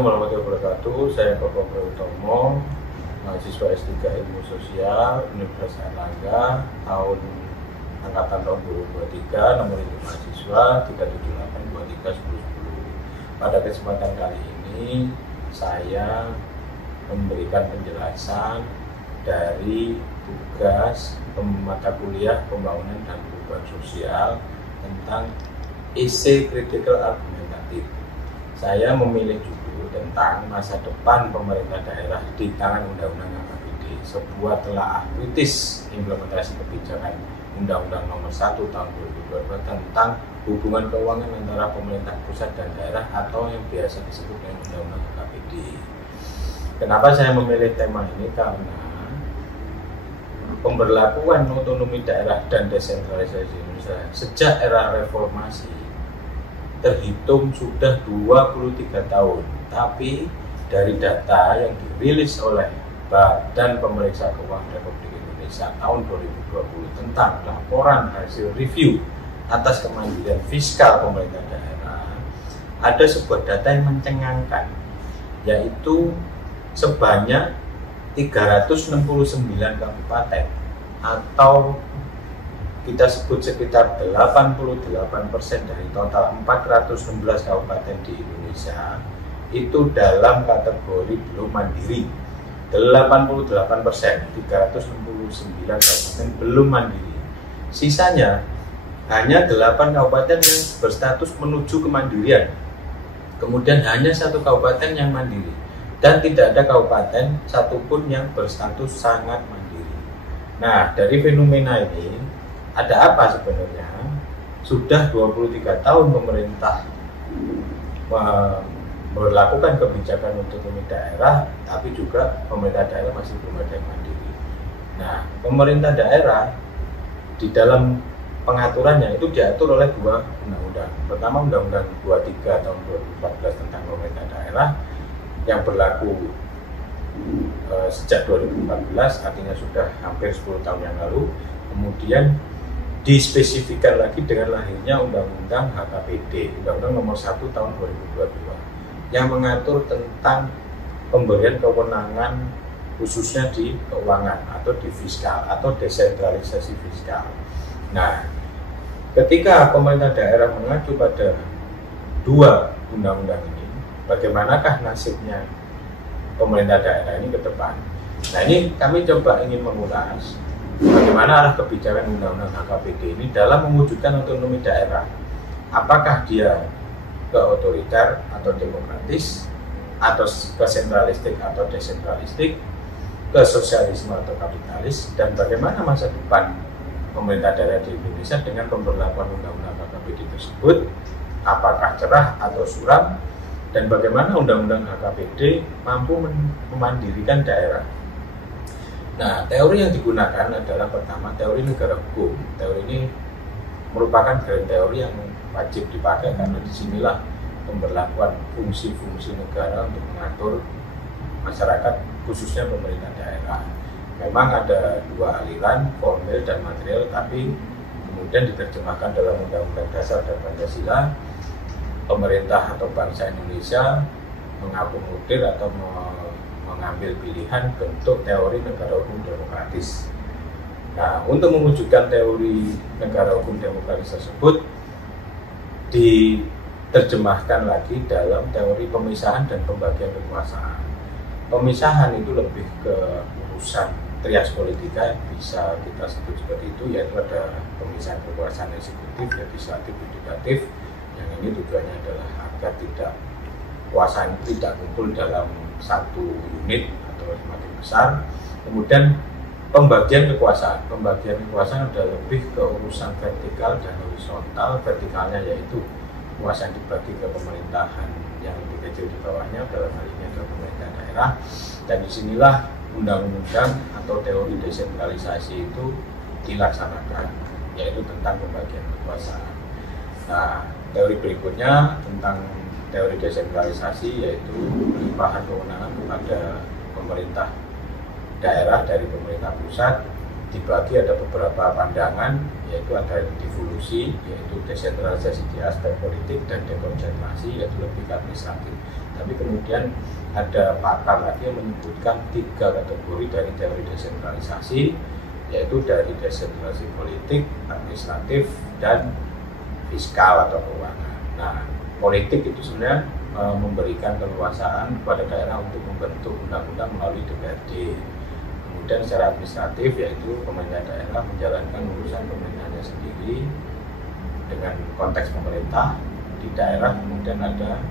Assalamualaikum warahmatullahi wabarakatuh. Saya Koko Prayotomo, mahasiswa S3 Ilmu Sosial Universitas Airlangga, angkatan tahun 2023, nomor induk mahasiswa 378231010. Pada kesempatan kali ini saya memberikan penjelasan dari tugas mata kuliah Pembangunan dan Perubahan Sosial tentang isi kritikal argumentatif. Saya memilih judul tentang masa depan pemerintah daerah di tangan Undang-Undang APBD, sebuah telaah kritis implementasi kebijakan Undang-Undang Nomor 1 Tahun 2022 tentang hubungan keuangan antara pemerintah pusat dan daerah atau yang biasa disebut dengan Undang-Undang APBD. Kenapa saya memilih tema ini? Karena pemberlakuan otonomi daerah dan desentralisasi Indonesia sejak era reformasi terhitung sudah 23 tahun, tapi dari data yang dirilis oleh Badan Pemeriksa Keuangan Republik Indonesia tahun 2020 tentang laporan hasil review atas kemandirian fiskal pemerintah daerah, ada sebuah data yang mencengangkan, yaitu sebanyak 369 kabupaten atau kita sebut sekitar 88% dari total 416 kabupaten di Indonesia itu dalam kategori belum mandiri. 88%, 369 kabupaten belum mandiri. Sisanya hanya 8 kabupaten yang berstatus menuju kemandirian. Kemudian hanya 1 kabupaten yang mandiri dan tidak ada kabupaten satupun yang berstatus sangat mandiri. Nah, dari fenomena ini ada apa sebenarnya? Sudah 23 tahun pemerintah melakukan kebijakan otonomi daerah, tapi juga pemerintah daerah masih belum ada yang mandiri. Nah, pemerintah daerah di dalam pengaturannya itu diatur oleh 2 undang-undang. Pertama, Undang-Undang 23 tahun 2014 tentang pemerintah daerah yang berlaku sejak 2014, artinya sudah hampir 10 tahun yang lalu. Kemudian dispesifikan lagi dengan lahirnya Undang-Undang HKPD, Undang-Undang Nomor 1 Tahun 2022, yang mengatur tentang pemberian kewenangan khususnya di keuangan atau di fiskal atau desentralisasi fiskal. Nah, ketika pemerintah daerah mengacu pada 2 undang-undang ini, bagaimanakah nasibnya pemerintah daerah ini ke depan? Nah, ini kami coba ingin mengulas bagaimana arah kebijakan Undang-Undang HKPD ini dalam mewujudkan otonomi daerah. Apakah dia ke otoriter atau demokratis, atau ke sentralistik atau desentralistik, ke sosialisme atau kapitalis, dan bagaimana masa depan pemerintah daerah di Indonesia dengan pemberlakuan Undang-Undang HKPD tersebut, apakah cerah atau suram, dan bagaimana Undang-Undang HKPD mampu memandirikan daerah. Nah, teori yang digunakan adalah pertama teori negara hukum. Teori ini merupakan teori yang wajib dipakai karena disinilah pemberlakuan fungsi-fungsi negara untuk mengatur masyarakat, khususnya pemerintah daerah. Memang ada 2 aliran, formil dan material, tapi kemudian diterjemahkan dalam Undang-Undang Dasar dan Pancasila. Pemerintah atau bangsa Indonesia mengakomodir atau mengambil pilihan bentuk teori negara hukum demokratis. Nah, untuk mewujudkan teori negara hukum demokratis tersebut diterjemahkan lagi dalam teori pemisahan dan pembagian kekuasaan. Pemisahan itu lebih ke urusan trias politika, bisa kita sebut seperti itu, yaitu ada pemisahan kekuasaan eksekutif, legislatif, yudikatif. Yang ini tujuannya adalah agar kekuasaan tidak kumpul dalam satu unit atau semakin besar. Kemudian pembagian kekuasaan adalah lebih ke urusan vertikal dan horizontal. Vertikalnya yaitu kekuasaan dibagi ke pemerintahan yang lebih kecil di bawahnya, dalam hal ini adalah pemerintah daerah. Dan disinilah undang-undang atau teori desentralisasi itu dilaksanakan, yaitu tentang pembagian kekuasaan. Nah, teori berikutnya tentang teori desentralisasi yaitu pelimpahan kewenangan kepada pemerintah daerah dari pemerintah pusat. Dibagi ada beberapa pandangan, yaitu ada devolusi, yaitu desentralisasi di aspek politik, dan dekonsentrasi, yaitu lebih ke administratif. Tapi kemudian ada pakar lagi yang menyebutkan 3 kategori dari teori desentralisasi, yaitu dari desentralisasi politik, administratif, dan fiskal atau keuangan. Nah, politik itu sebenarnya memberikan keleluasaan kepada daerah untuk membentuk undang-undang melalui DPRD. Kemudian secara administratif, yaitu pemerintah daerah menjalankan urusan pemerintahnya sendiri dengan konteks pemerintah di daerah. Kemudian ada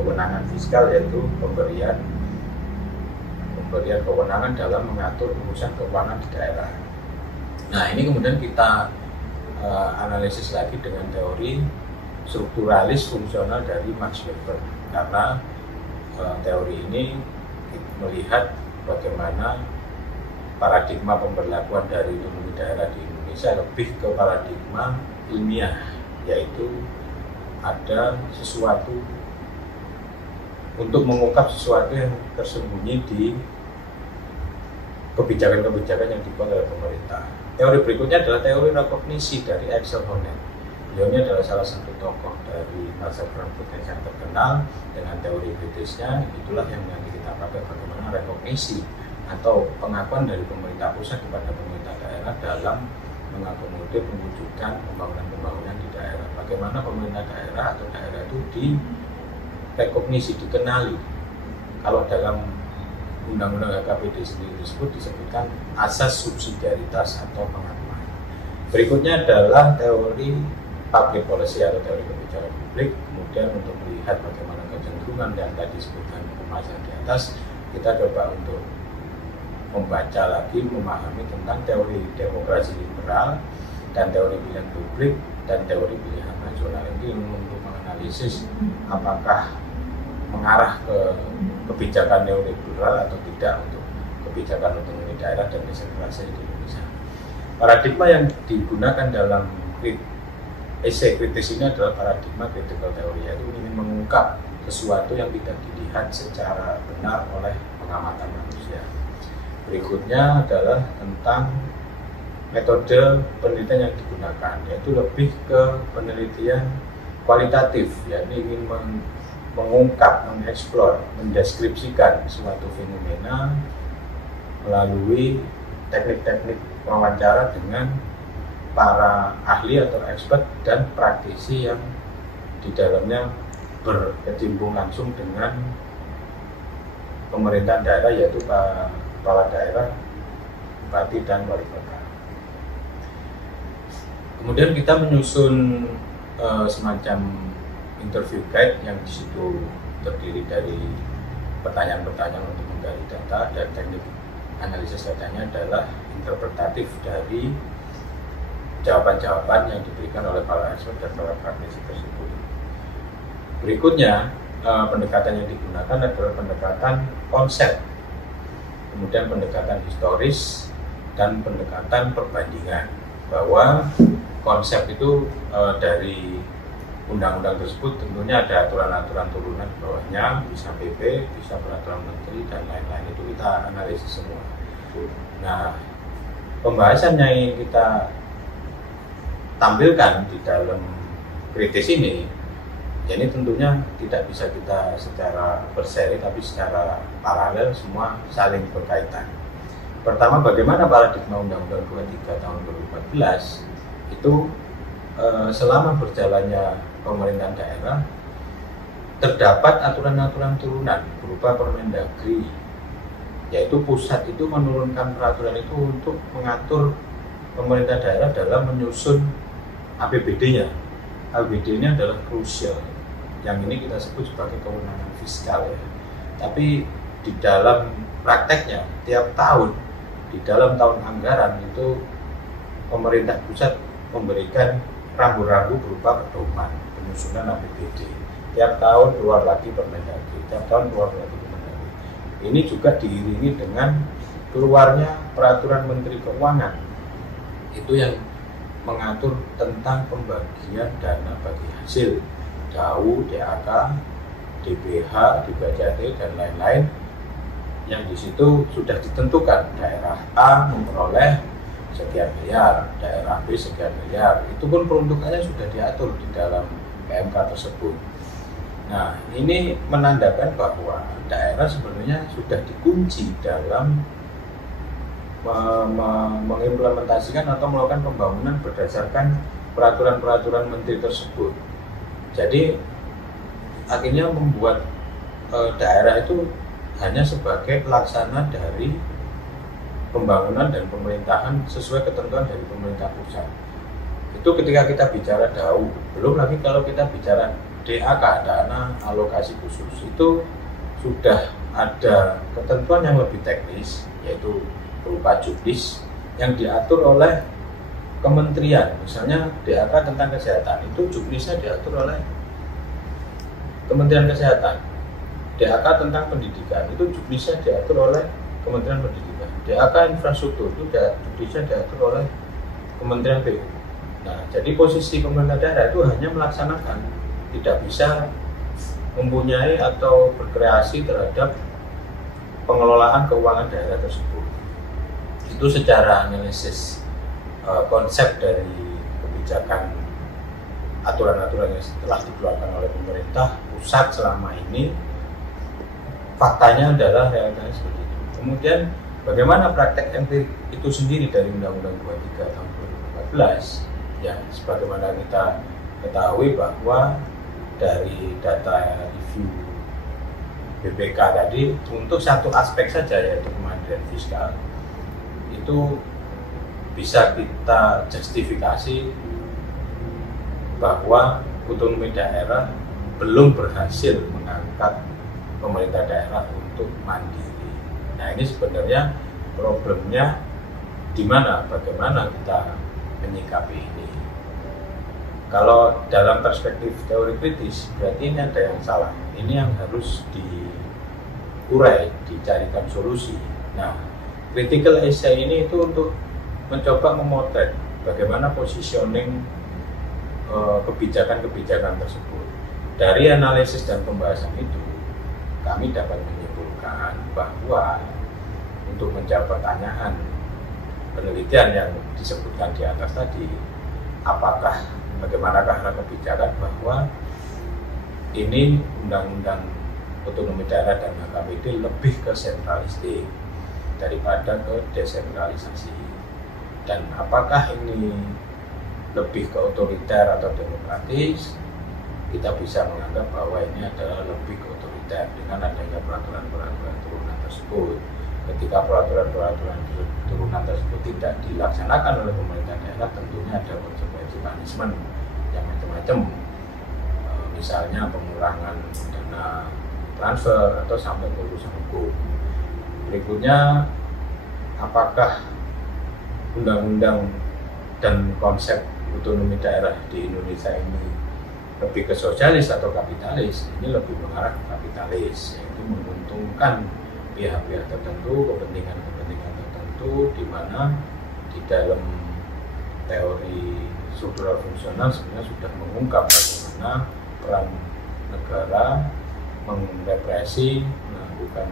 kewenangan fiskal, yaitu pemberian kewenangan dalam mengatur urusan keuangan di daerah. Nah, ini kemudian kita analisis lagi dengan teori strukturalis fungsional dari Max Weber, karena teori ini melihat bagaimana paradigma pemberlakuan dari otonomi daerah di Indonesia lebih ke paradigma ilmiah, yaitu ada sesuatu untuk mengungkap sesuatu yang tersembunyi di kebijakan-kebijakan yang dibuat oleh pemerintah. Teori berikutnya adalah teori rekognisi dari Axel Honneth. Beliau ini adalah salah satu tokoh dari masa Frankfurt yang terkenal. Dengan teori kritisnya, itulah yang nanti kita pakai bagaimana rekognisi atau pengakuan dari pemerintah pusat kepada pemerintah daerah dalam mengakomodir mewujudkan pembangunan di daerah. Bagaimana pemerintah daerah atau daerah itu direkognisi, dikenali. Kalau dalam Undang-Undang HKPD sendiri disebutkan asas subsidiaritas atau pengakuan. Berikutnya adalah teori public policy atau teori kebijakan publik. Kemudian untuk melihat bagaimana kecenderungan yang tadi disebutkan pembahasan di atas, kita coba untuk membaca lagi, memahami tentang teori demokrasi liberal dan teori pilihan publik dan teori pilihan nasional. Ini untuk menganalisis apakah mengarah ke kebijakan neoliberal atau tidak untuk kebijakan otonomi daerah dan desentralisasi di Indonesia. Paradigma yang digunakan dalam esai kritis ini adalah paradigma critical theory, yaitu ingin mengungkap sesuatu yang tidak dilihat secara benar oleh pengamatan manusia. Berikutnya adalah tentang metode penelitian yang digunakan, yaitu lebih ke penelitian kualitatif, yakni ingin mengungkap, mengeksplor, mendeskripsikan suatu fenomena melalui teknik-teknik wawancara dengan para ahli atau expert dan praktisi yang di dalamnya berkecimpung langsung dengan pemerintahan daerah, yaitu kepala daerah, bupati, dan wali kota. Kemudian kita menyusun semacam interview guide yang di situ terdiri dari pertanyaan-pertanyaan untuk menggali data, dan teknik analisis datanya adalah interpretatif dari jawaban-jawaban yang diberikan oleh para expert dan para praktisi tersebut. Berikutnya, pendekatan yang digunakan adalah pendekatan konsep, kemudian pendekatan historis, dan pendekatan perbandingan. Bahwa konsep itu dari undang-undang tersebut tentunya ada aturan-aturan turunan di bawahnya, bisa PP, bisa peraturan menteri, dan lain-lain. Itu kita analisis semua. Nah, pembahasan yang kita tampilkan di dalam kritis ini, ya ini tentunya tidak bisa kita secara berseri, tapi secara paralel semua saling berkaitan. Pertama, bagaimana paradigma Undang-Undang 23 tahun 2014 itu selama berjalannya pemerintahan daerah terdapat aturan-aturan turunan berupa Permendagri, yaitu pusat itu menurunkan peraturan itu untuk mengatur pemerintah daerah dalam menyusun APBD-nya. APBD-nya adalah krusial. Yang ini kita sebut sebagai kewenangan fiskal ya. Tapi di dalam prakteknya tiap tahun di dalam tahun anggaran itu pemerintah pusat memberikan rambu-rambu berupa pedoman penyusunan APBD. Tiap tahun keluar lagi Permendagri, tiap tahun keluar lagi Permendagri. Ini juga diiringi dengan keluarnya peraturan Menteri Keuangan. Itu yang mengatur tentang pembagian dana bagi hasil DAU, DAK, DBH, DBHJT, dan lain-lain, yang di situ sudah ditentukan daerah A memperoleh sekian miliar, daerah B sekian miliar. Itu pun peruntukannya sudah diatur di dalam PMK tersebut. Nah, ini menandakan bahwa daerah sebenarnya sudah dikunci dalam mengimplementasikan atau melakukan pembangunan berdasarkan peraturan-peraturan menteri tersebut. Jadi akhirnya membuat daerah itu hanya sebagai pelaksana dari pembangunan dan pemerintahan sesuai ketentuan dari pemerintah pusat. Itu ketika kita bicara DAU, belum lagi kalau kita bicara DAK, dana alokasi khusus, itu sudah ada ketentuan yang lebih teknis, yaitu berupa juknis yang diatur oleh kementerian. Misalnya DAK tentang kesehatan, itu juknisnya diatur oleh Kementerian Kesehatan. DAK tentang pendidikan, itu juknisnya diatur oleh Kementerian Pendidikan. DAK infrastruktur, itu juknisnya diatur oleh Kementerian PU. Nah, jadi posisi pemerintah daerah itu hanya melaksanakan, tidak bisa mempunyai atau berkreasi terhadap pengelolaan keuangan daerah tersebut. Itu secara analisis konsep dari kebijakan aturan-aturan yang telah dikeluarkan oleh pemerintah pusat selama ini, faktanya adalah realitanya seperti itu. Kemudian bagaimana praktek empirik itu sendiri dari Undang-Undang 23 tahun 2014, ya sebagaimana kita ketahui bahwa dari data review BPK tadi, untuk satu aspek saja yaitu kemandirian fiskal, itu bisa kita justifikasi bahwa otonomi daerah belum berhasil mengangkat pemerintah daerah untuk mandiri. Nah, ini sebenarnya problemnya di mana, bagaimana kita menyikapi ini. Kalau dalam perspektif teori kritis, berarti ini ada yang salah. Ini yang harus diurai, dicarikan solusi. Nah, critical essay ini itu untuk mencoba memotret bagaimana positioning kebijakan-kebijakan tersebut. Dari analisis dan pembahasan itu, kami dapat menyimpulkan bahwa untuk menjawab pertanyaan penelitian yang disebutkan di atas tadi, bagaimanakah arah kebijakan bahwa ini undang-undang otonomi daerah dan HKPD lebih ke sentralistik daripada ke desentralisasi, dan apakah ini lebih ke otoriter atau demokratis? Kita bisa menganggap bahwa ini adalah lebih ke otoriter dengan adanya peraturan-peraturan turunan tersebut. Ketika peraturan-peraturan turunan tersebut tidak dilaksanakan oleh pemerintah daerah, tentunya ada konsekuensi punishment yang macam-macam, misalnya pengurangan dana transfer atau sampai ke urusan hukum. Berikutnya, apakah undang-undang dan konsep otonomi daerah di Indonesia ini lebih ke sosialis atau kapitalis? Ini lebih mengarah ke kapitalis, yaitu menguntungkan pihak-pihak tertentu, kepentingan-kepentingan tertentu, di mana di dalam teori struktural fungsional sebenarnya sudah mengungkap bagaimana peran negara merepresi, melakukan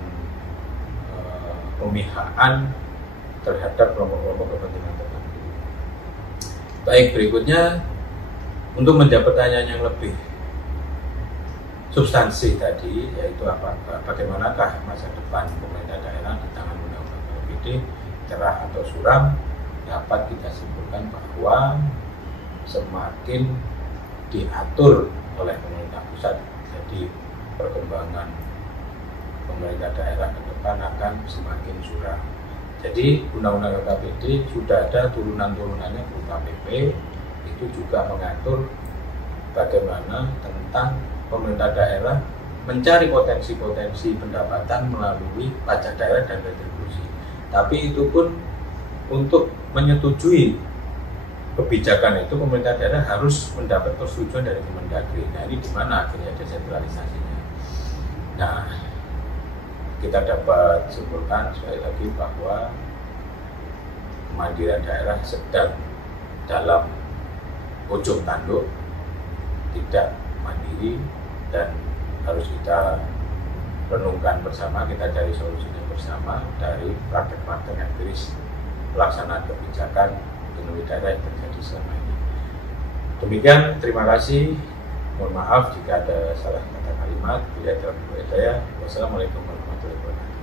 pemihakan terhadap kelompok-kelompok kepentingan tertentu. Baik, berikutnya untuk menjawab pertanyaan yang lebih substansi tadi, yaitu bagaimanakah masa depan pemerintah daerah di tangan undang-undang HKPD, cerah atau suram, dapat kita simpulkan bahwa semakin diatur oleh pemerintah pusat, jadi perkembangan pemerintah daerah ke depan akan semakin suram. Jadi undang-undang HKPD sudah ada turunan-turunannya berupa PP, itu juga mengatur bagaimana tentang pemerintah daerah mencari potensi-potensi pendapatan melalui pajak daerah dan retribusi. Tapi itu pun untuk menyetujui kebijakan itu, pemerintah daerah harus mendapat persetujuan dari Kemendagri. Nah, ini di mana akhirnya desentralisasinya. Nah, kita dapat simpulkan sekali lagi bahwa kemandirian daerah sedang dalam ujung tanduk, tidak mandiri, dan harus kita renungkan bersama, kita cari solusinya bersama dari praktek-praktek empiris pelaksanaan kebijakan otonomi daerah yang terjadi selama ini. Demikian, terima kasih. Mohon maaf jika ada salah kata kalimat. Wassalamualaikum warahmatullahi wabarakatuh.